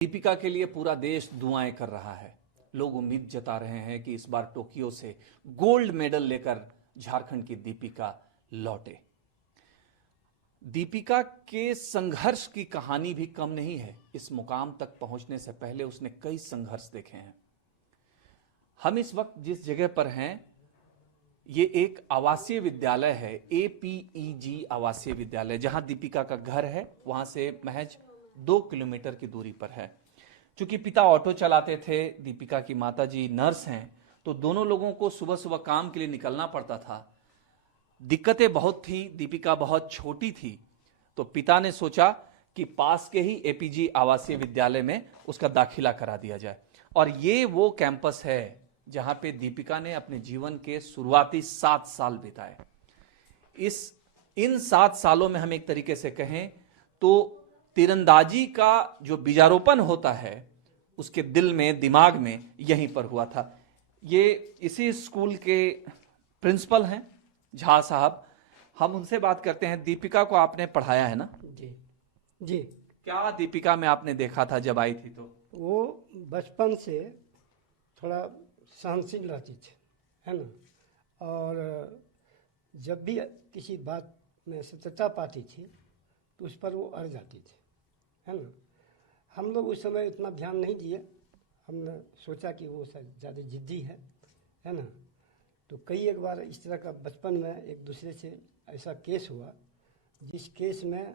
दीपिका के लिए पूरा देश दुआएं कर रहा है। लोग उम्मीद जता रहे हैं कि इस बार टोक्यो से गोल्ड मेडल लेकर झारखंड की दीपिका लौटे। दीपिका के संघर्ष की कहानी भी कम नहीं है। इस मुकाम तक पहुंचने से पहले उसने कई संघर्ष देखे हैं। हम इस वक्त जिस जगह पर हैं, ये एक आवासीय विद्यालय है, APEG आवासीय विद्यालय, जहां दीपिका का घर है। वहां से महज 2 किलोमीटर की दूरी पर है। चूंकि पिता ऑटो चलाते थे, दीपिका की माताजी नर्स हैं, तो दोनों लोगों को सुबह सुबह काम के लिए निकलना पड़ता था। दिक्कतें बहुत थी, दीपिका बहुत छोटी थी, तो पिता ने सोचा कि पास के ही APG आवासीय विद्यालय में उसका दाखिला करा दिया जाए। और ये वो कैंपस है जहां पे दीपिका ने अपने जीवन के शुरुआती 7 साल बिताए। इन 7 सालों में हम एक तरीके से कहें तो तीरंदाजी का जो बीजारोपण होता है उसके दिल में, दिमाग में यहीं पर हुआ था। ये इसी स्कूल के प्रिंसिपल हैं झा साहब। हम उनसे बात करते हैं। दीपिका को आपने पढ़ाया है ना? जी जी। क्या दीपिका में आपने देखा था जब आई थी? तो वो बचपन से थोड़ा सहनशील रहती थी, है ना, और जब भी किसी बात में सत्यता पाती थी तो उस पर वो अड़ जाती थी, है ना। हम लोग उस समय इतना ध्यान नहीं दिए। हमने सोचा कि वो ज़्यादा जिद्दी है ना। तो कई एक बार इस तरह का बचपन में एक दूसरे से ऐसा केस हुआ, जिस केस में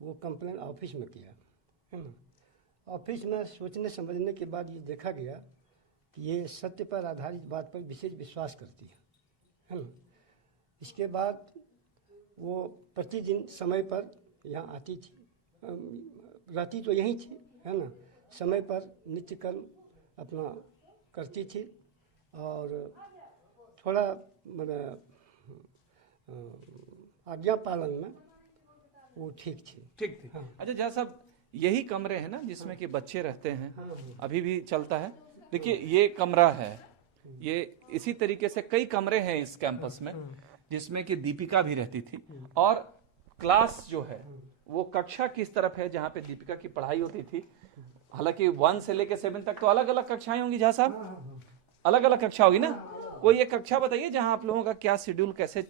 वो कंप्लेन ऑफिस में किया, है ना। ऑफिस में सोचने समझने के बाद ये देखा गया कि ये सत्य पर आधारित बात पर विशेष विश्वास करती है ना। इसके बाद वो प्रतिदिन समय पर यहाँ आती थी, रहती तो यहीं थी, है ना। समय पर नित्य कर्म अपना करती थी और थोड़ा आज्ञा पालन में वो ठीक थी। हाँ। अच्छा जहाँ साहब, यही कमरे हैं ना जिसमें कि बच्चे रहते हैं? अभी भी चलता है। देखिए ये कमरा है, ये इसी तरीके से कई कमरे हैं इस कैंपस में जिसमें कि दीपिका भी रहती थी। और क्लास जो है वो कक्षा किस तरफ है जहां पे दीपिका की पढ़ाई होती थी? हालांकि 1 से लेकर 7 तक तो अलग अलग कक्षाएं होंगी झा साहब, अलग अलग कक्षा होगी ना? कोई एक कक्षा बताइए जहां आप लोगों का क्या शेड्यूल कैसे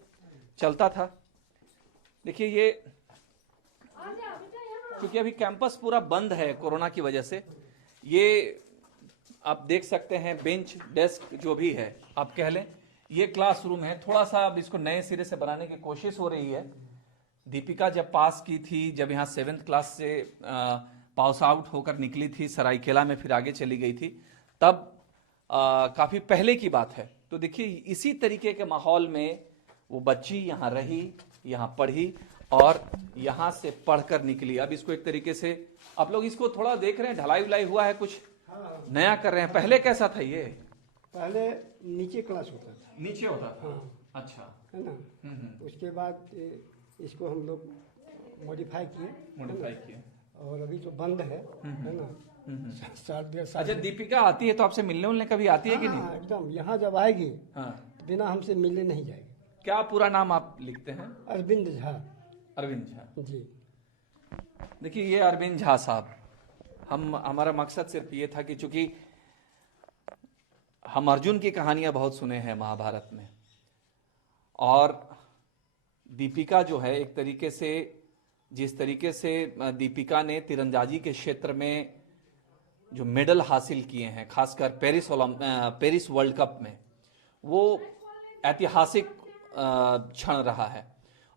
चलता था। देखिए ये क्योंकि अभी कैंपस पूरा बंद है कोरोना की वजह से, ये आप देख सकते हैं बेंच डेस्क जो भी है आप कह लें, ये क्लासरूम है। थोड़ा सा अब इसको नए सिरे से बनाने की कोशिश हो रही है। दीपिका जब पास की थी, जब यहाँ 7th क्लास से पास आउट होकर निकली थी, सरायकेला में फिर आगे चली गई थी, तब काफी पहले की बात है। तो देखिए इसी तरीके के माहौल में वो बच्ची यहाँ रही, यहाँ पढ़ी और यहाँ से पढ़कर निकली। अब इसको एक तरीके से आप लोग इसको थोड़ा देख रहे हैं, ढलाई उलाई हुआ है, कुछ नया कर रहे हैं। पहले कैसा था ये? पहले नीचे क्लास होता था। नीचे होता था? हाँ। अच्छा, है ना। उसके बाद इसको हम लोग मॉडिफाई किए और अभी तो बंद है ना। 7-1.5 साल। अच्छा दीपिका आती है तो आपसे मिलने उलने कभी आती है कि नहीं? एकदम। यहाँ जब आएगी हाँ, तो बिना हमसे मिलने नहीं जाएगी। क्या पूरा नाम आप लिखते हैं? अरविंद झा। अरविंद झा जी। देखिए ये अरविंद झा साहब, हमारा मकसद सिर्फ ये था कि चूंकि हम अर्जुन की कहानियां बहुत सुने हैं महाभारत में, और दीपिका जो है एक तरीके से, जिस तरीके से दीपिका ने तीरंदाजी के क्षेत्र में जो मेडल हासिल किए हैं, खासकर पेरिस वर्ल्ड कप में, वो ऐतिहासिक क्षण रहा है।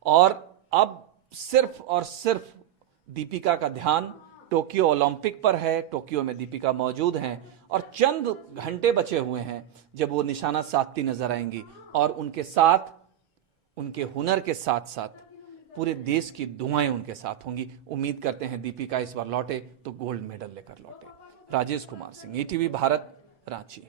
और अब सिर्फ और सिर्फ दीपिका का ध्यान टोक्यो ओलंपिक पर है। टोक्यो में दीपिका मौजूद हैं और चंद घंटे बचे हुए हैं जब वो निशाना साधती नजर आएंगी, और उनके साथ, उनके हुनर के साथ साथ पूरे देश की दुआएं उनके साथ होंगी। उम्मीद करते हैं दीपिका इस बार लौटे तो गोल्ड मेडल लेकर लौटे। राजेश कुमार सिंह, ETV भारत, रांची।